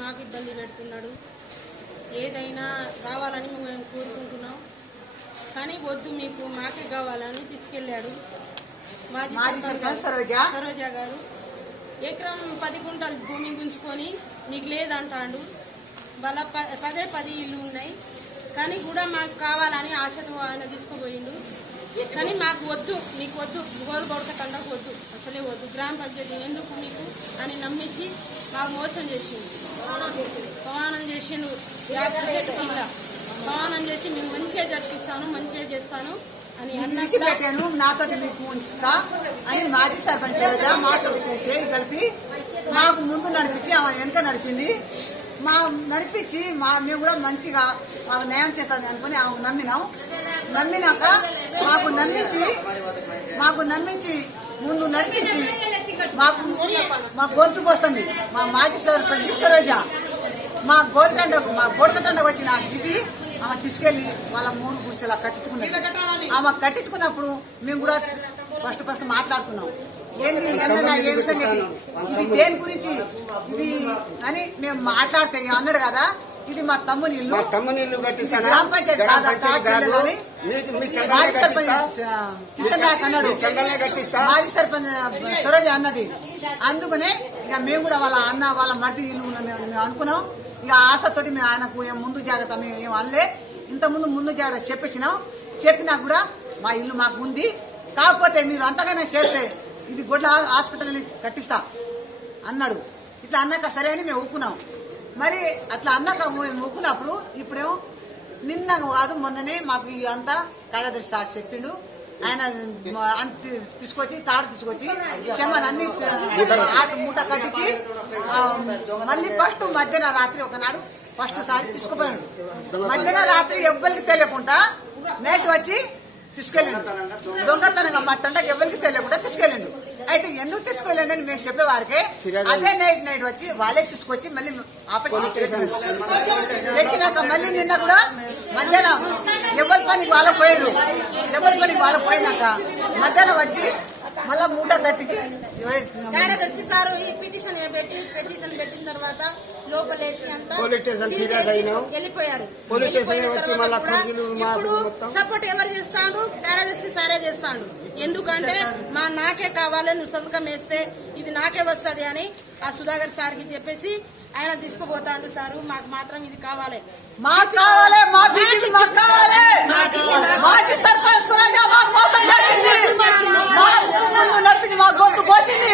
మాకు ఇబ్బంది పెడుతున్నాడు. ఏదైనా రావాలని మేము కోరుకుంటున్నాం, కానీ వద్దు మీకు మాకే కావాలని తీసుకెళ్లాడు సరోజ గారు. ఎకరం 10 గుంటలు భూమి గుంజుకొని మీకు లేదంటాడు. వాళ్ళ 10 ఇల్లు ఉన్నాయి, కానీ కూడా మాకు కావాలని ఆశతో ఆయన తీసుకుపోయిండు. కానీ మాకు వద్దు, మీకు వద్దు, గోరుగొడక తండకు వద్దు, అసలే వద్దు. గ్రామ పంచాయతీ ఎందుకు మీకు అని నమ్మించి మాకు మోసం చేసిండు, పవానం చేసిండు. చెట్టు కింద పవానం చేసి మేము మంచిగా జరిపిస్తాను, మంచిగా చేస్తాను అని పెట్టాను. నాతో మీకు ఉంచుతా అని మాజీ సర్పంచ్ మాతో కలిపి మాకు ముందు నడిపించి ఆమె వెనక నడిచింది. నడిపించి మేము కూడా మంచిగా మాకు న్యాయం చేస్తుంది అనుకుని ఆమెకు నమ్మినాం. నమ్మినాక మాకు నమ్మించి ముందు నడిపించి మా గొంతుకు వస్తుంది మా మాజీ సర్పంచ్ సరోజ. మా గోల్కండకు వచ్చిన జిపి ఆమె తీసుకెళ్లి వాళ్ళ 3 గుడిసెలా కట్టించుకున్నది. ఆమె కట్టించుకున్నప్పుడు మేము కూడా ఫస్ట్ మాట్లాడుకున్నాం, ఏంటి ఏమి సంగతి, ఇది దేని గురించి ఇది అని మేము మాట్లాడితే అన్నాడు కదా, ఇది మా తమ్ముని ఇల్లు, గ్రామ పంచాయతీ కాదని మాజీ సర్పంచ్ కిషన్ నాయక్ అన్నాడు, మాజీ సర్పంచ్ సరోజ అన్నది. అందుకనే ఇక మేము కూడా వాళ్ళ మట్టి ఇల్లు మేము అనుకున్నాం. ఇక ఆశతోటి మేము ఆయనకు ముందు జాగ్రత్త మేము ఏం అనలే. ముందు జాగ్రత్త చెప్పినా కూడా మా ఇల్లు మాకు ఉంది, కాకపోతే మీరు అంతగానే చేస్తే ఇది గొడ్ల హాస్పిటల్ కట్టిస్తా అన్నాడు. ఇట్లా అన్నాక సరే అని మేము ఒప్పుకున్నాం. మరి అట్లా అన్నాక మేము ఒప్పుకున్నప్పుడు ఇప్పుడేమో నిన్న కాదు మొన్ననే మాకు అంతా కార్యదర్శి సార్ చెప్పిండు. ఆయన తీసుకొచ్చి తాడు తీసుకొచ్చి క్షమలన్నీ మూట కట్టించి మళ్ళీ ఫస్ట్ మధ్యాహ్న రాత్రి ఒకనాడు సారి తీసుకుపోయాడు. మధ్యాహ్న రాత్రి ఎవ్వరికి తెలియకుండా నైట్ వచ్చి తీసుకెళ్ళండు. దొంగతనంగా మట్టంటే ఎవరికి తెలియకుండా తీసుకెళ్ళండు. అయితే ఎందుకు తీసుకెళ్ళండి అని మేము చెప్పేవారికి అదే నైట్ వచ్చి వాళ్ళే తీసుకొచ్చి మళ్ళీ ఆపరేషన్ తెచ్చినాక మళ్ళీ నిన్న కూడా మధ్యాహ్నం ఎవరి పనికి వాళ్ళ పోయినాక మధ్యాహ్నం వచ్చి మళ్ళా మూట కట్టించి కార్యదర్శి సారు ఈ పిటిషన్ పెట్టిన తర్వాత లోపలేసి అంతా వెళ్ళిపోయారు. ఇప్పుడు సపోర్ట్ ఎవరు చేస్తాడు? కార్యదర్శి సారే చేస్తాడు. ఎందుకంటే నాకే కావాలి, నువ్వు సంతకం వేస్తే ఇది నాకే వస్తుంది అని ఆ సుధాకర్ సార్కి చెప్పేసి ఆయన తీసుకుపోతాడు. సారు మాకు మాత్రం ఇది కావాలి, మాకు కావాలి, నడిపించి మా గొంతు కోసింది.